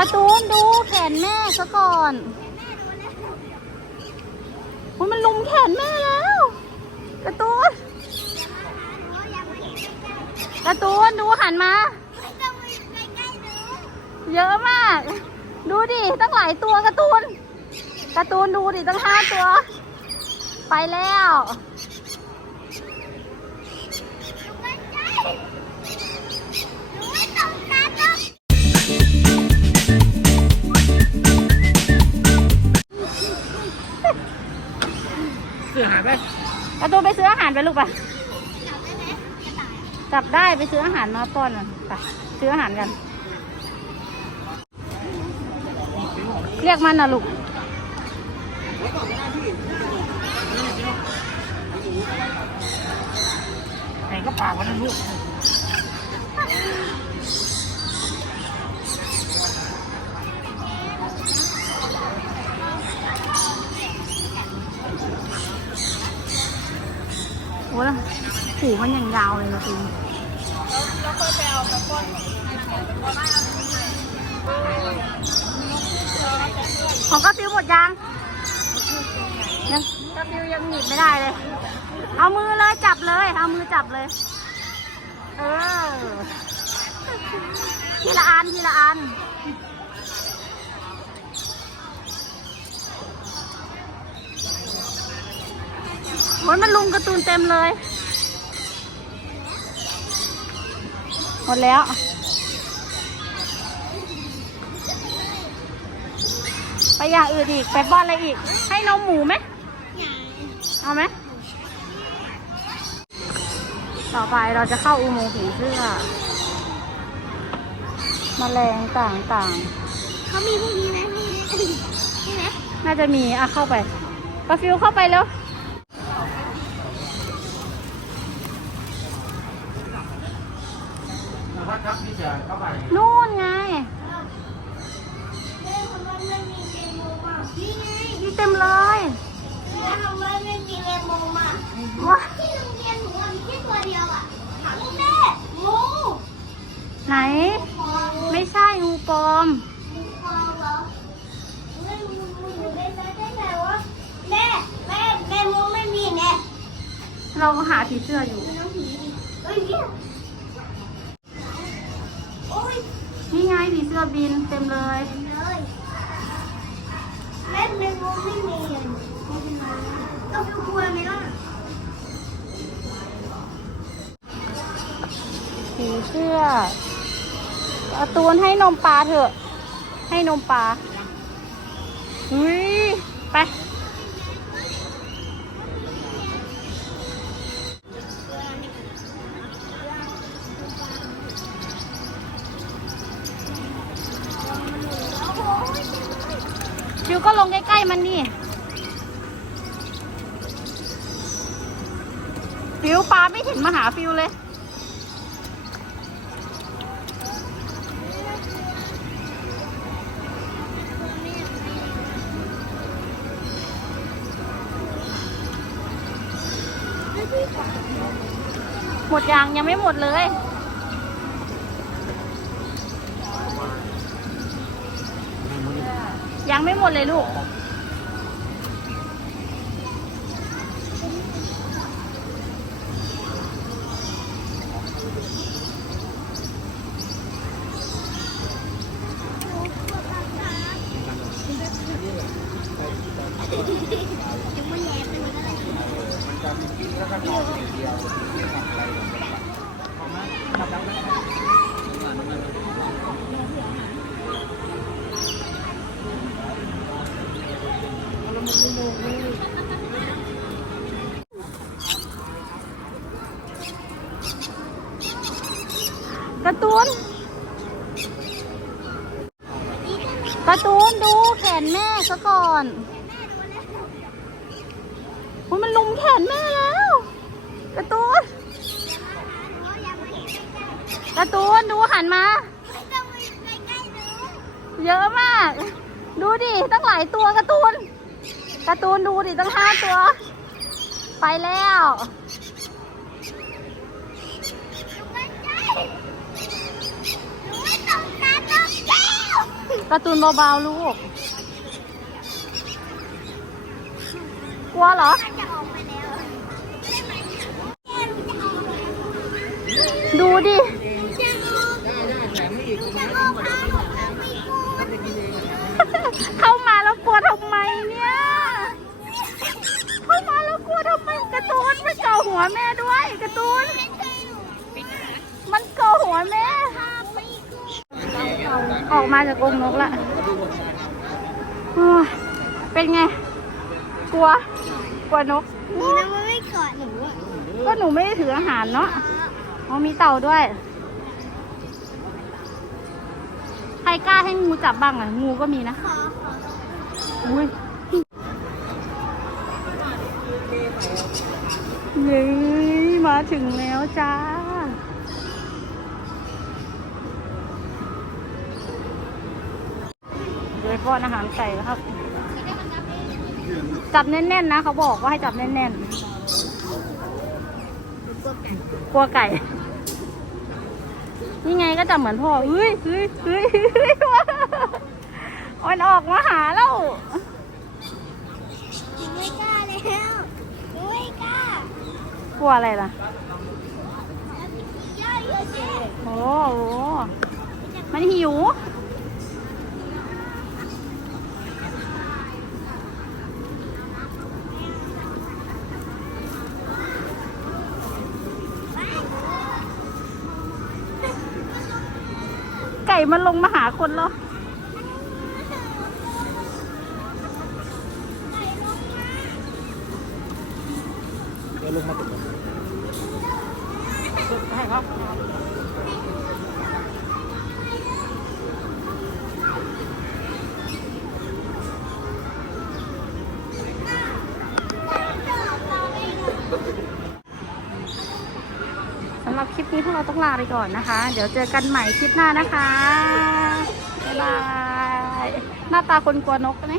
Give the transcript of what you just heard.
การ์ตูนดูแขนแม่ซะก่อนอุ๊ยมันลุมแขนแม่แล้วกร์ตูนกร์ตูนดูหันมา เยอะมาก ดูดิตั้งหลายตัวกร์ตูนกร์ตูนดูดิตั้งห้าตัว ไปแล้ว ไปซื้ออาหมลูกไปจับได้ไปซื้ออาหารมาป้อนมันไปซื้ออาหารกัน เรียกมันนะลูกไหนก็ปากวันนั้นลูก อ้ยหูมันยังยาวเลยนะตูนของก็ฟิวหมดยังยังก็ฟิวยังหนีบไม่ได้เลย เอามือเลยจับเลย เอามือจับเลย เออ ทีละอันทีละอัน โอ้ยมันลุมการ์ตูนเต็มเลย หมดแล้ว ไปอย่างอื่นอีก ไปป้อนอะไรอีก ให้นมหมูไหมเอาไหม ต่อไปเราจะเข้าอุโมงค์ผีเสื้อมแมลงต่างเขามีพวกนี้ไหมพวกนี้ใช่ไหมๆน่าจะมี อะเข้าไปปาฟิวเข้าไปแล้ว วัด ครับที่เสือเข้าไปนู่นไงเรื่องของมันไม่มีเรนโบว์มานี่ไงนี่เต็มเลยเรื่องของมันไม่มีเรนโบว์มาว้าที่โรงเรียนหนูมีแค่ตัวเดียวอะถามแม่งูไหน ไม่ใช่งูปลอมงูปลอมเหรอไม่งูงูอยู่ในนั้นได้ไงวะแม่แม่แม่งูไม่มีแน่เราหาผีเสื้ออยู่ เต็มเลยเลยแม่แม่งูไม่มีต้องไปกลัวไหมล่ะผีเสื้อการ์ตูนให้นมปลาเถอะ ให้นมปลาอุ้ยไป ฟิวก็ลงใกล้ๆมันนี่ฟิวปลาไม่เห็นมาหาฟิวเลย หมดยังยังไม่หมดเลย หมดเลยลูก ยังไม่แย่ไปหมดอะไร การ์ตูนการ์ตูนดูแขนแม่ซะก่อนอุ๊ยมันลุมแขนแม่แล้วการ์ตูนการ์ตูนดูหันมา เยอะมาก ดูดิตั้งหลายตัวการ์ตูนการ์ตูนดูดิตั้งห้าตัว ไปแล้วหนูไม่ใกระตูนเบาๆลูก กลัวเหรอ ดูดิ เข้ามาแล้วกลัวทำไมเนี่ย เข้ามาแล้วกลัวทำไมกระตูนไม่เจาะหัวแม่ด้วยกระตูนเกาหัวแม่ ออกมาจากกรงนกละโอ้ยเป็นไง กลัว กลัวนก นี่นะมันไม่กอดหนูอะก็หนูไม่ได้ถืออาหารเนาะอ๋อมีเต่าด้วย ใครกล้าให้งูจับบ้างอะ งูก็มีนะขอขออุ้ยเย้มาถึงแล้วจ้า ป้อนอาหารไก่แล้วครับ จับแน่นๆนะเขาบอกว่าให้จับแน่นๆกลัวไก่ นี่ไงก็จับเหมือนพ่อเฮ้ยเฮ้ยเฮ้ยเฮ้ยมันออกมาหาแล้วหนูไม่กล้าแล้วหนูไม่กล้ากลัวอะไรล่ะย่าเยอะแยะโอ้โหมันหิว ไก่มันลงมาหาคนแล้ว หรับคลิปนี้พวกเราต้องลาไปก่อนนะคะ เดี๋ยวเจอกันใหม่คลิปหน้านะคะ บ๊ายบาย หน้าตาคนกลัวนกไหม